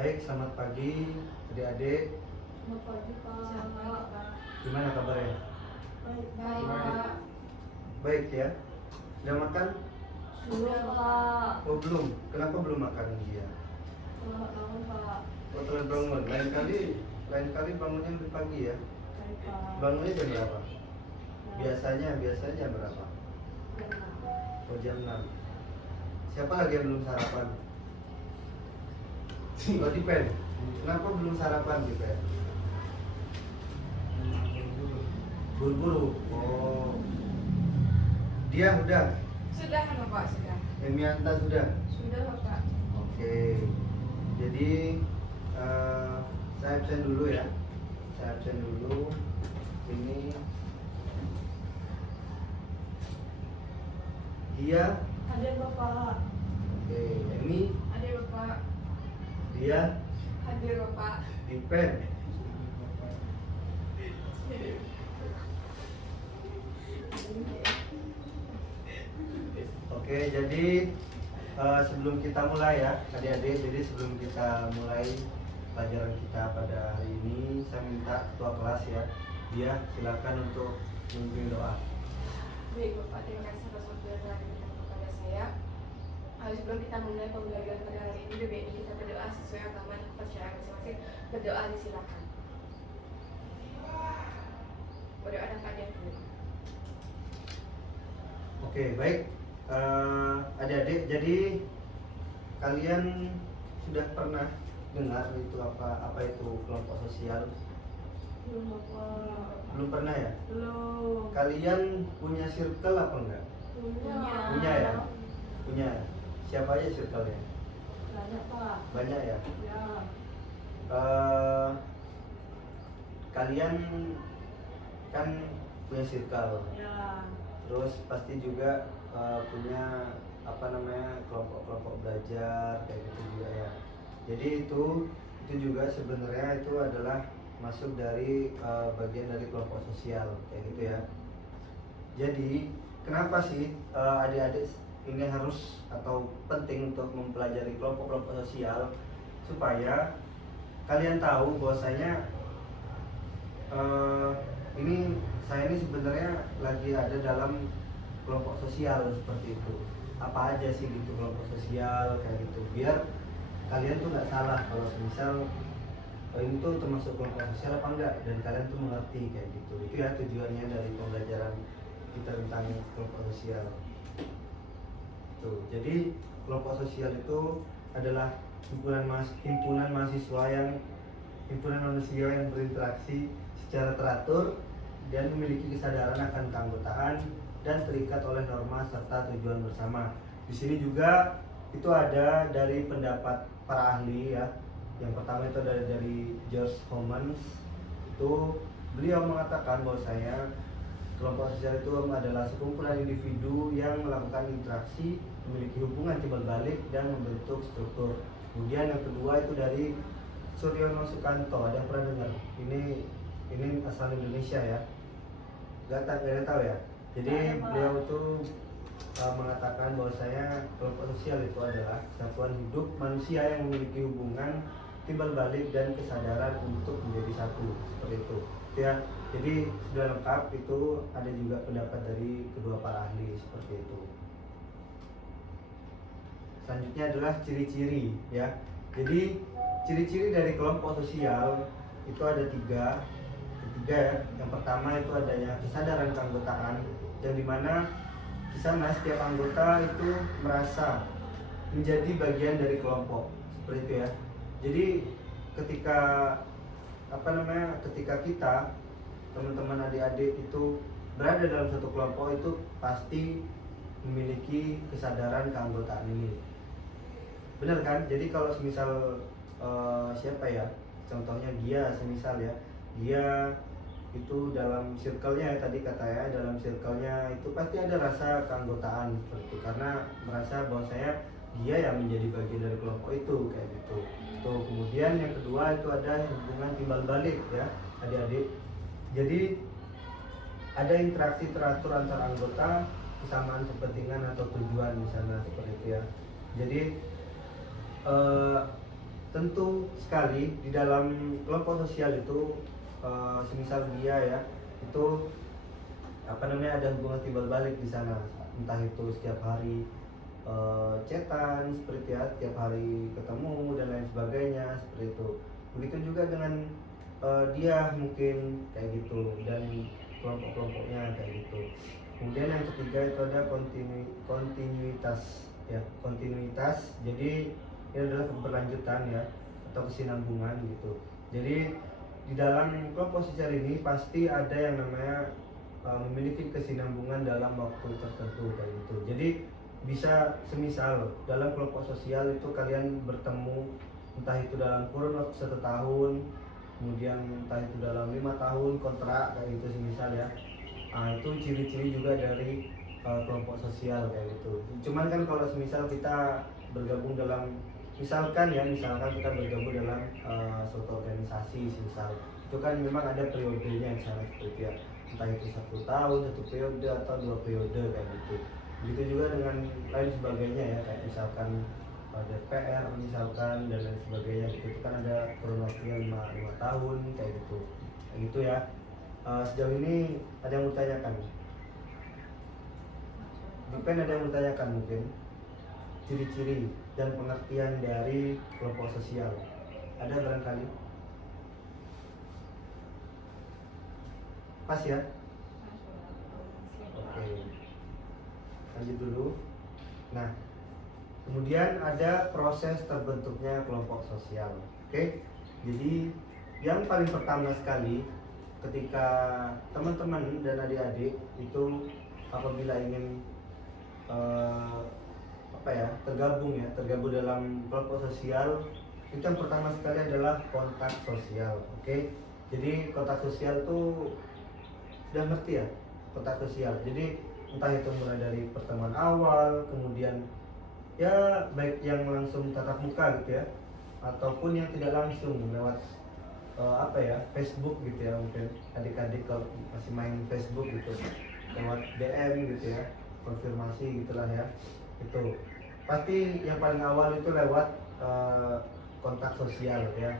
Baik, selamat pagi adik-adik. Selamat pagi Pak. Gimana kabarnya? Baik Baik. Baik ya. Sudah makan? Sudah Pak. Oh belum. Kenapa belum makan dia? Selamat bangun Pak. Oh telat bangun. Lain kali bangunnya lebih pagi ya. Baik Pak. Bangunnya jam berapa? Biasanya berapa? Oh jam 6. Siapa lagi yang belum sarapan? Oh Dipen. Kenapa belum sarapan Dipen? Buru-buru. Oh. Dia udah. Sudah Bapak, sudah. Emianta sudah. Sudah Bapak. Oke. Jadi saya absen dulu ya. Ini dia. Hadir Bapak. Oke. Emi. Hadir Bapak. Dia. Hadir Bapak. Dipen. Oke, jadi sebelum kita mulai ya adik-adik, jadi sebelum kita mulai pelajaran kita pada hari ini, saya minta ketua kelas ya, dia silakan untuk memimpin doa. Baik Bapak, terima kasih atas waktu yang telah diberikan kepada saya. Sebelum kita mulai pembelajaran pada hari ini, lebih baik kita berdoa sesuai agama dan kepercayaan masing-masing. Berdoa disilakan. Berdoa dan kajian dulu. Oke, baik. Adik-adik, jadi kalian sudah pernah dengar itu apa itu kelompok sosial? Belum Bapak. Belum pernah ya? Belum. Kalian punya circle apa enggak? Punya. Punya ya? Punya. Siapa aja circle-nya? Banyak Pak. Banyak ya? Ya. Kalian kan punya circle, Ya. terus pasti juga punya kelompok-kelompok belajar kayak gitu juga ya. Jadi itu juga sebenarnya itu adalah masuk dari bagian dari kelompok sosial kayak gitu ya. Jadi kenapa sih adik-adik ini harus atau penting untuk mempelajari kelompok-kelompok sosial supaya kalian tahu bahwasanya saya ini sebenarnya lagi ada dalam kelompok sosial seperti itu. Apa aja sih gitu kelompok sosial kayak gitu, biar kalian tuh nggak salah kalau misal ini tuh termasuk kelompok sosial apa enggak, dan kalian tuh mengerti kayak gitu. Itu ya tujuannya dari pembelajaran kita tentang kelompok sosial. Tuh, jadi kelompok sosial itu adalah himpunan manusia yang berinteraksi secara teratur dan memiliki kesadaran akan keanggotaan dan terikat oleh norma serta tujuan bersama. Di sini juga itu ada dari pendapat para ahli ya. Yang pertama itu ada dari George Homans. Itu beliau mengatakan bahwasanya kelompok sosial itu adalah sekumpulan individu yang melakukan interaksi, memiliki hubungan timbal balik dan membentuk struktur. Kemudian yang kedua itu dari Suryono Sukanto. Ada yang pernah dengar? Ini asal Indonesia ya. Gak tahu ya. Jadi beliau itu mengatakan bahwasanya kelompok sosial itu adalah satuan hidup manusia yang memiliki hubungan timbal balik dan kesadaran untuk menjadi satu, seperti itu ya. Jadi sudah lengkap, itu ada juga pendapat dari kedua para ahli seperti itu. Selanjutnya adalah ciri-ciri ya. Jadi ciri-ciri dari kelompok sosial itu ada tiga ya. Yang pertama itu adanya kesadaran keanggotaan, yang dimana di sana setiap anggota itu merasa menjadi bagian dari kelompok, seperti itu ya. Jadi ketika kita teman-teman adik-adik itu berada dalam satu kelompok, itu pasti memiliki kesadaran keanggotaan ini, benar kan? Jadi kalau semisal siapa ya, contohnya dia semisal ya, dia itu dalam circle-nya ya, tadi katanya dalam circle-nya itu pasti ada rasa keanggotaan seperti itu, karena merasa bahwa saya dia yang menjadi bagian dari kelompok itu kayak gitu. Tuh, kemudian yang kedua itu ada hubungan timbal balik ya adik-adik. Jadi ada interaksi teratur antar anggota, kesamaan kepentingan atau tujuan misalnya seperti itu ya. Jadi tentu sekali di dalam kelompok sosial itu semisal dia ya itu ada hubungan timbal balik di sana, entah itu setiap hari chatan seperti ya, setiap hari ketemu dan lain sebagainya seperti itu. Begitu juga dengan dia mungkin kayak gitu dan kelompok-kelompoknya kayak gitu. Kemudian yang ketiga itu ada kontinuitas ya, kontinuitas. Jadi ini adalah keberlanjutan ya atau kesinambungan gitu. Jadi di dalam kelompok sosial ini pasti ada yang namanya memiliki kesinambungan dalam waktu tertentu kayak gitu. Jadi bisa semisal dalam kelompok sosial itu kalian bertemu entah itu dalam kurun waktu 1 tahun, kemudian entah itu dalam 5 tahun kontrak kayak gitu semisal ya. Itu ciri-ciri juga dari kelompok sosial kayak gitu. Cuman kan kalau semisal kita bergabung dalam misalkan kita bergabung dalam suatu organisasi semisal itu kan memang ada periodenya misalnya seperti ya, entah itu 1 tahun, 1 periode atau 2 periode kayak gitu. Begitu juga dengan lain sebagainya ya, kayak misalkan DPR misalkan dan lain sebagainya gitu. Itu kan ada kurun waktunya 5 tahun kayak gitu ya. Sejauh ini ada yang mau tanyakan? Dipen ada yang mau tanyakan mungkin ciri-ciri dan pengertian dari kelompok sosial, ada barangkali? Pas ya? Oke, lanjut dulu. Nah, kemudian ada proses terbentuknya kelompok sosial. Oke, jadi yang paling pertama sekali ketika teman-teman dan adik-adik itu apabila ingin tergabung dalam kelompok sosial, itu yang pertama sekali adalah kontak sosial. Oke, jadi kontak sosial itu sudah ngerti ya, kontak sosial. Jadi entah itu mulai dari pertemuan awal, kemudian ya baik yang langsung tatap muka gitu ya, ataupun yang tidak langsung lewat Facebook gitu ya, mungkin adik-adik kalau masih main Facebook gitu lewat DM gitu ya, konfirmasi gitulah ya. Itu pasti yang paling awal itu lewat kontak sosial ya,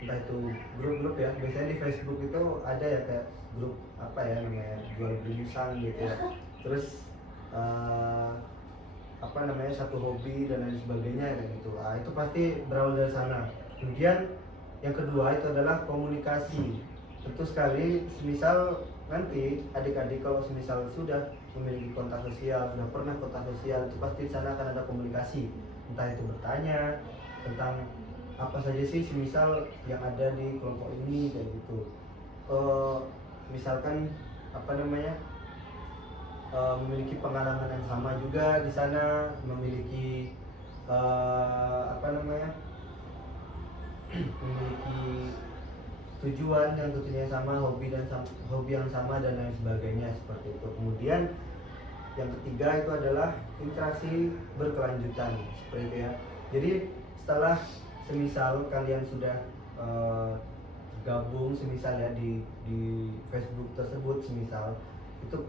entah itu grup-grup ya. Biasanya di Facebook itu ada ya kayak grup namanya jual beli musang gitu ya, terus satu hobi dan lain sebagainya kayak gitu. Itu pasti berawal dari sana. Kemudian yang kedua itu adalah komunikasi. Tentu sekali semisal nanti adik-adik kalau semisal sudah memiliki kontak sosial, sudah pernah kontak sosial, itu pasti di sana akan ada komunikasi, entah itu bertanya tentang apa saja sih semisal yang ada di kelompok ini kayak gitu. Misalkan memiliki pengalaman yang sama juga di sana, memiliki memiliki tujuan yang tentunya sama, hobi yang sama dan lain sebagainya seperti itu. Kemudian yang ketiga itu adalah interaksi berkelanjutan seperti itu ya. Jadi setelah semisal kalian sudah gabung semisal ya di Facebook tersebut semisal, itu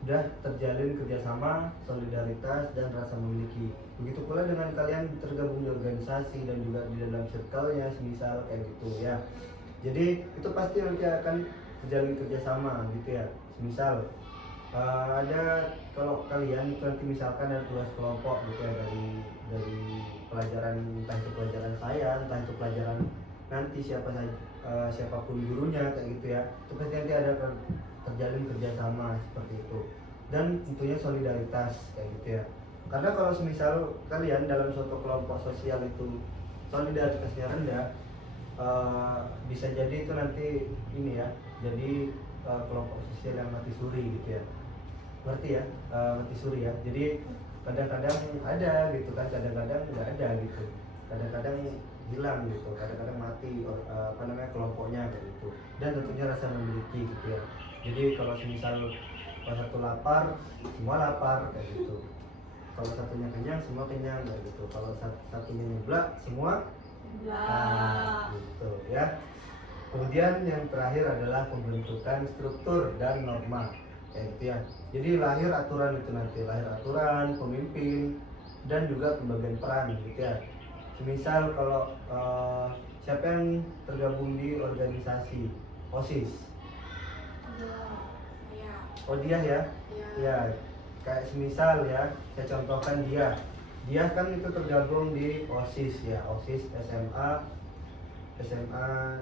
sudah terjalin kerjasama, solidaritas dan rasa memiliki. Begitu pula dengan kalian tergabung di organisasi dan juga di dalam circle-nya semisal kayak gitu ya. Jadi itu pasti nanti akan terjalin kerjasama gitu ya. Semisal ada kalau kalian nanti misalkan ada tugas kelompok gitu ya dari pelajaran, entah itu pelajaran saya, entah itu pelajaran nanti siapapun gurunya kayak gitu ya. Itu pasti nanti ada terjalin kerjasama seperti itu, dan tentunya solidaritas kayak gitu ya. Karena kalau semisal kalian dalam suatu kelompok sosial itu solidaritasnya rendah, bisa jadi itu nanti jadi kelompok sosial yang mati suri gitu ya. Ngerti ya, mati suri ya. Jadi kadang-kadang ada gitu kan, kadang-kadang nggak ada gitu, kadang-kadang hilang gitu, kadang-kadang mati kelompoknya kayak gitu. Dan tentunya rasa memiliki gitu ya. Jadi kalau semisal satu lapar, semua lapar kayak gitu. Kalau satunya kenyang, semua kenyang kayak gitu. Kalau satunya nyeblak, semua gitu ya. Kemudian yang terakhir adalah pembentukan struktur dan norma kayak gitu ya. Jadi lahir aturan itu nanti, lahir aturan, pemimpin dan juga pembagian peran gitu ya. Misal kalau siapa yang tergabung di organisasi OSIS? Iya. Oh dia ya? Iya. Ya, kayak semisal ya, saya contohkan dia. Dia kan itu tergabung di OSIS ya, OSIS SMA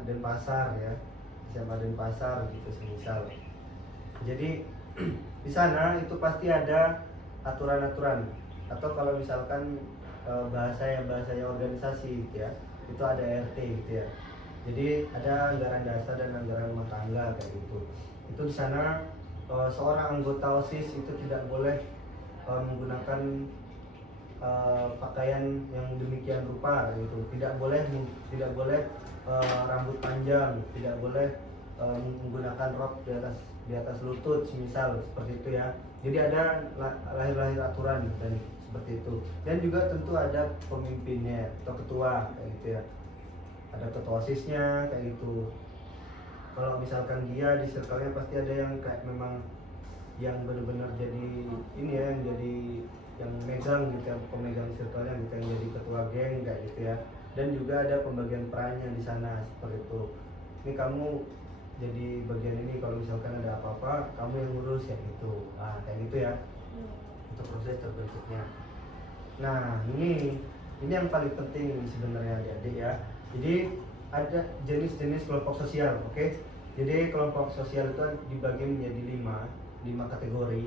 Denpasar ya, SMA Denpasar gitu semisal. Jadi di sana itu pasti ada aturan-aturan, atau kalau misalkan bahasanya organisasi gitu ya, itu ada RT gitu ya. Jadi ada anggaran dasar dan anggaran rumah tangga kayak gitu. Itu di sana seorang anggota OSIS itu tidak boleh menggunakan pakaian yang demikian rupa gitu. Tidak boleh rambut panjang, tidak boleh menggunakan rok di atas lutut semisal seperti itu ya. Jadi ada lahir aturan dan seperti itu. Dan juga tentu ada pemimpinnya atau ketua kayak gitu ya. Ada ketua OSISnya kayak gitu. Kalau misalkan dia di circle-nya pasti ada yang kayak memang yang benar-benar jadi ini ya, yang jadi yang megang gitu ya, pemegang circle-nya gitu, yang jadi ketua geng kayak gitu ya. Dan juga ada pembagian perannya di sana seperti itu. Ini kamu jadi bagian ini, kalau misalkan ada apa-apa kamu yang ngurus ya gitu. Nah kayak gitu ya, untuk proses terbentuknya. Nah ini yang paling penting sebenarnya adik-adik ya. Jadi ada jenis-jenis kelompok sosial, oke? Jadi kelompok sosial itu dibagi menjadi 5 kategori.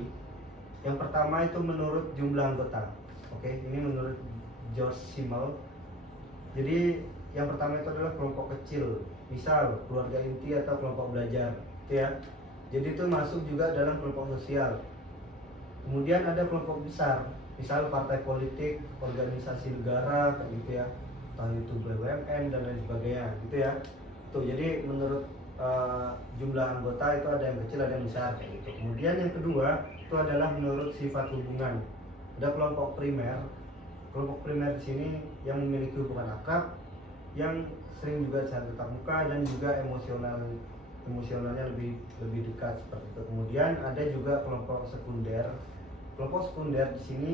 Yang pertama itu menurut jumlah anggota, oke? Ini menurut George Simmel. Jadi yang pertama itu adalah kelompok kecil, misal keluarga inti atau kelompok belajar, gitu ya. Jadi itu masuk juga dalam kelompok sosial. Kemudian ada kelompok besar, misal partai politik, organisasi negara, kayak gitu ya, entah itu BUMN dan lain sebagainya, gitu ya. Tuh, jadi menurut jumlah anggota itu ada yang kecil, ada yang besar, kayak gitu. Kemudian yang kedua itu adalah menurut sifat hubungan. Ada kelompok primer. Kelompok primer di sini yang memiliki hubungan akrab, yang sering juga secara tatap muka dan juga emosionalnya lebih dekat seperti itu. Kemudian ada juga kelompok sekunder. Kelompok sekunder di sini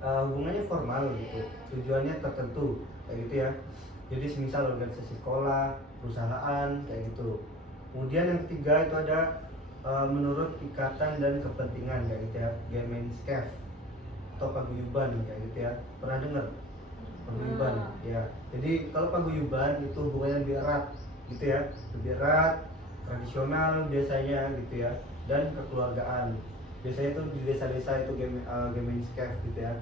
hubungannya formal gitu, tujuannya tertentu kayak gitu ya. Jadi semisal organisasi sekolah, perusahaan kayak gitu. Kemudian yang ketiga itu ada menurut ikatan dan kepentingan kayak gitu ya, Gemeinschaft atau paguyuban kayak gitu ya. Pernah dengar paguyuban ya? Jadi kalau paguyuban itu hubungannya lebih erat gitu ya, lebih erat, tradisional biasanya gitu ya, dan kekeluargaan. Biasanya itu di desa-desa itu Gemeinschaft gitu ya.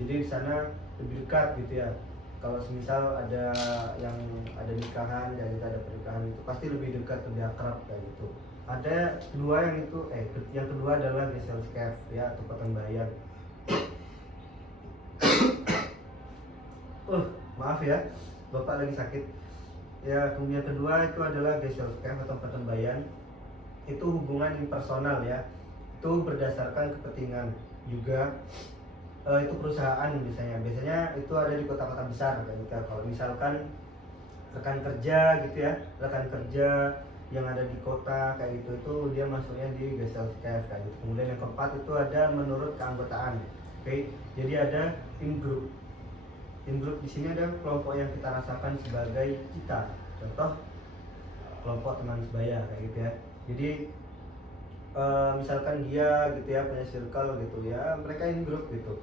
Jadi di sana lebih dekat gitu ya. Kalau semisal ada nikahan kayak gitu, ada pernikahan itu pasti lebih dekat, lebih akrab kayak gitu. Ada kedua yang kedua adalah Gesellschaft ya, atau patembayan. Maaf ya, bapak lagi sakit. Ya, kemudian kedua itu adalah Gesellschaft atau patembayan. Itu hubungan impersonal ya. Itu berdasarkan kepentingan juga. Itu perusahaan biasanya itu ada di kota-kota besar kayak gitu. Kalau misalkan rekan kerja gitu ya, rekan kerja yang ada di kota kayak gitu, itu dia masuknya di Gesellschaft kayak gitu. Kemudian yang keempat itu ada menurut keanggotaan. Oke, jadi ada in group. In group di sini ada kelompok yang kita rasakan sebagai kita. Contoh kelompok teman sebaya kayak gitu ya. Jadi misalkan dia gitu ya punya circle gitu ya, mereka in group gitu.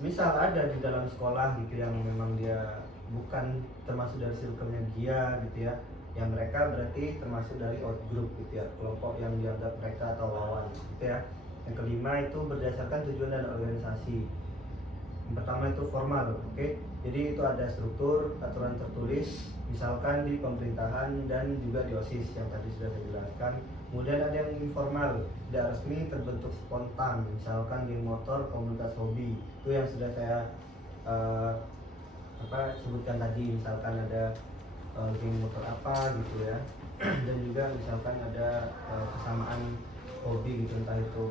Misal ada di dalam sekolah gitu yang memang dia bukan termasuk dari circle-nya dia gitu ya, yang mereka berarti termasuk dari out group gitu ya, kelompok yang dianggap mereka atau lawan gitu ya. Yang kelima itu berdasarkan tujuan dan organisasi. Yang pertama itu formal, oke? Jadi itu ada struktur, aturan tertulis, misalkan di pemerintahan dan juga di OSIS yang tadi sudah saya jelaskan. Kemudian ada yang informal, tidak resmi, terbentuk spontan, misalkan geng motor, komunitas hobi. Itu yang sudah saya sebutkan tadi, misalkan ada geng motor apa gitu ya. Dan juga misalkan ada kesamaan hobi gitu, entah itu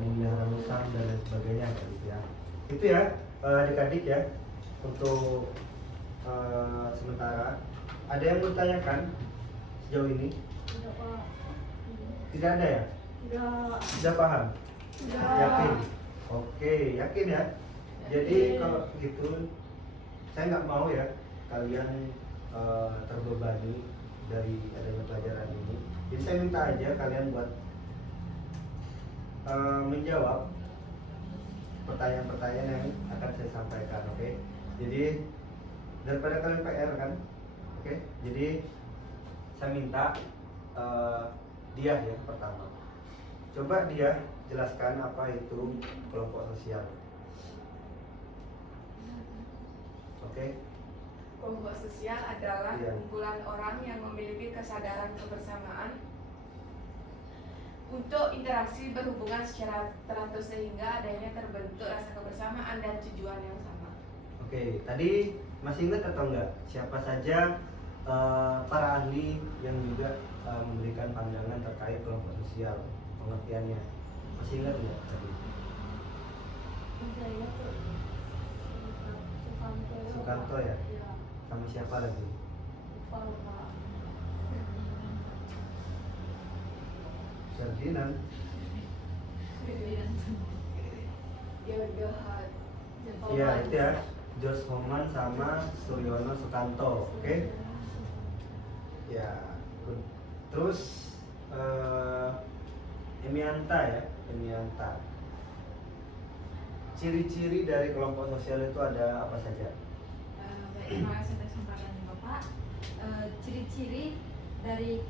memelihara musang dan lain sebagainya gitu ya. Itu ya adik-adik ya, untuk sementara. Ada yang mau ditanyakan sejauh ini? Tidak, Pak. Tidak ada ya? Tidak. Sudah paham? Tidak. Yakin? Oke, yakin ya? Jadi Yakin. kalau gitu saya nggak mau ya kalian terbebani dari adanya pelajaran ini. Jadi saya minta aja kalian buat menjawab pertanyaan-pertanyaan yang akan saya sampaikan, oke? Jadi daripada kalian PR kan, oke? Jadi saya minta dia ya pertama. Coba dia jelaskan apa itu kelompok sosial. Oke? Kelompok sosial adalah Iya. kumpulan orang yang memiliki kesadaran kebersamaan untuk interaksi berhubungan secara teratur sehingga adanya terbentuk rasa kebersamaan dan tujuan yang sama. Oke, tadi masih ingat atau enggak siapa saja para ahli yang juga memberikan pandangan terkait kelompok sosial, pengertiannya? Masih ingat enggak tadi? Saya ingat tuh Sukanto. Sukanto ya? Iya. Sama siapa lagi? Lupa Pak. Ferdinand. George Iya, itu ya. George Homan sama Suryono Sukanto, oke? Ya, good. Terus Emianta ya, Emianta. Ciri-ciri dari kelompok sosial itu ada apa saja? Baik, terima kasih atas kesempatannya Bapak. Ciri-ciri dari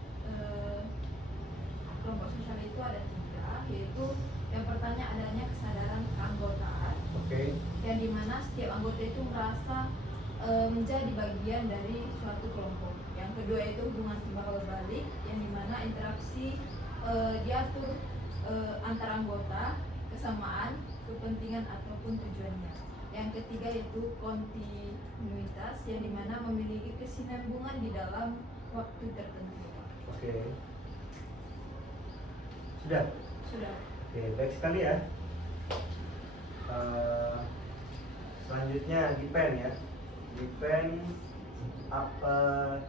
kelompok sosial itu ada 3, yaitu yang pertama adanya kesadaran keanggotaan, Oke. yang dimana setiap anggota itu merasa menjadi bagian dari suatu kelompok. Yang kedua itu hubungan timbal balik, yang dimana interaksi diatur antar anggota, kesamaan, kepentingan ataupun tujuannya. Yang ketiga itu kontinuitas, yang dimana memiliki kesinambungan di dalam waktu tertentu. Oke. Sudah. Sudah. Oke, baik sekali ya. Selanjutnya Dipen ya. Dipen apa?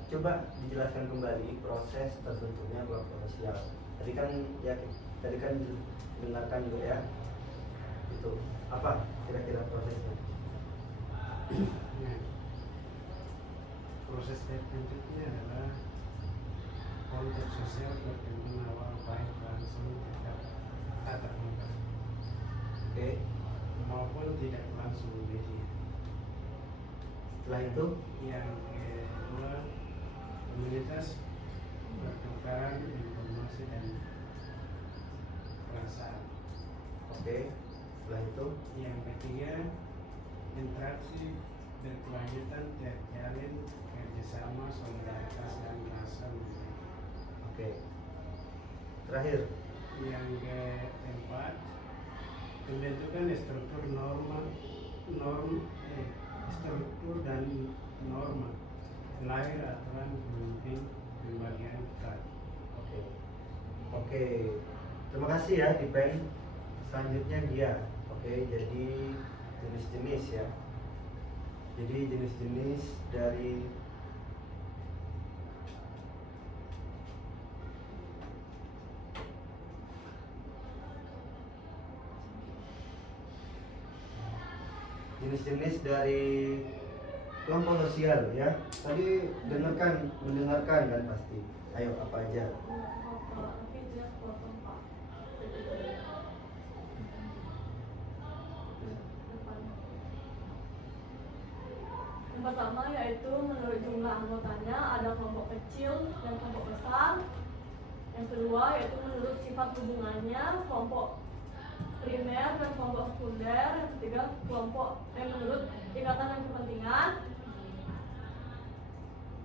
Coba dijelaskan kembali proses terbentuknya kelompok sosial. Tadi kan dengarkan juga ya. Itu apa kira-kira prosesnya? Nah, proses terbentuknya adalah konteks sosial perkembangan awal baik langsung tidak tatap muka Oke. maupun tidak langsung media. Setelah itu, Yang kedua, komunitas pertukaran informasi dan perasaan. oke. Setelah itu, Yang ketiga, interaksi berkelanjutan terjalin kerjasama, solidaritas dan rasa memiliki. oke. Terakhir, Yang keempat, pembentukan struktur struktur dan norma, lahir aturan pemimpin pembagian peran. oke. Oke. Terima kasih ya Dipen. Selanjutnya dia. Oke, jadi jenis-jenis ya. Jadi jenis-jenis dari kelompok sosial ya. Tadi mendengarkan kan pasti. Ayo apa aja? Bapak, tapi dia potong Pak. Yang pertama yaitu menurut jumlah anggotanya ada kelompok kecil dan kelompok besar. Yang kedua yaitu menurut sifat hubungannya kelompok primer dan kelompok sekunder. Yang ketiga kelompok yang menurut ikatan dan kepentingan,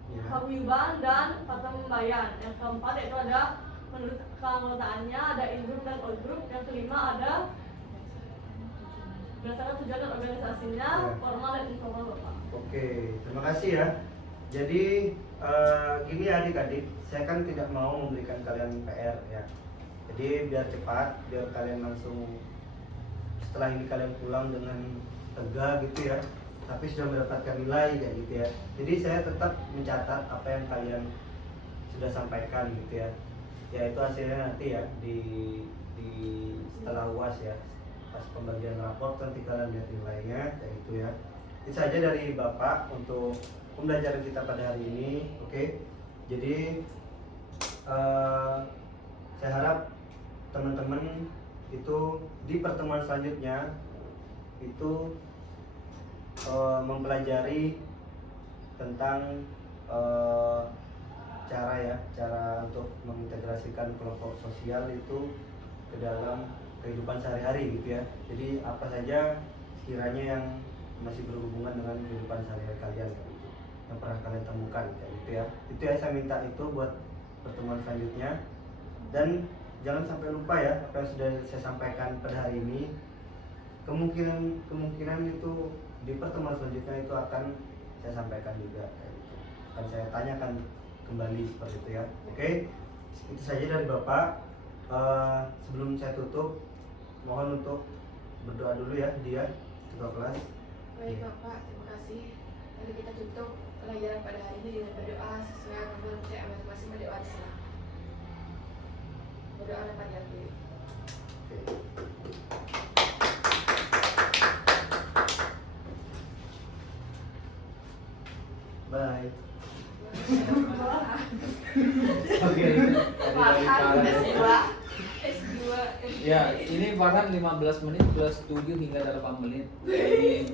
Ya. paguyuban dan patembayan. Yang keempat yaitu ada menurut keanggotaannya ada in-group dan out-group. Yang kelima ada berdasarkan tujuan dan organisasinya, Ya. formal dan informal Bapak. Oke, terima kasih ya. Jadi gini ya adik-adik, saya kan tidak mau memberikan kalian PR ya. Jadi biar cepat, biar kalian langsung setelah ini kalian pulang dengan tegak gitu ya. Tapi sudah mendapatkan nilai kayak gitu ya. Jadi saya tetap mencatat apa yang kalian sudah sampaikan gitu ya. Ya itu hasilnya nanti ya di setelah UAS ya. Pas pembagian raport nanti kalian lihat nilainya kayak gitu ya. Itu saja dari Bapak untuk pembelajaran kita pada hari ini. Oke. Jadi saya harap teman-teman itu di pertemuan selanjutnya itu mempelajari tentang cara untuk mengintegrasikan kelompok sosial itu ke dalam kehidupan sehari-hari gitu ya. Jadi apa saja sekiranya yang masih berhubungan dengan kehidupan sehari-hari kalian kayak gitu, yang pernah kalian temukan kayak gitu ya. Itu ya saya minta itu buat pertemuan selanjutnya. Dan jangan sampai lupa ya apa yang sudah saya sampaikan pada hari ini. Kemungkinan itu di pertemuan selanjutnya itu akan saya sampaikan juga kayak gitu. Akan saya tanyakan kembali seperti itu ya. Oke. Itu saja dari Bapak. Sebelum saya tutup, mohon untuk berdoa dulu ya dia ketua kelas. Baik Bapak, terima kasih. Mari kita tutup pelajaran pada hari ini dengan berdoa sesuai agama percaya masing-masing. Berdoa silakan. Berdoa dapat diakhiri. Bye. Oke. S2. Ya, ini Farhan 15 menit plus 7 hingga 8 menit. Jadi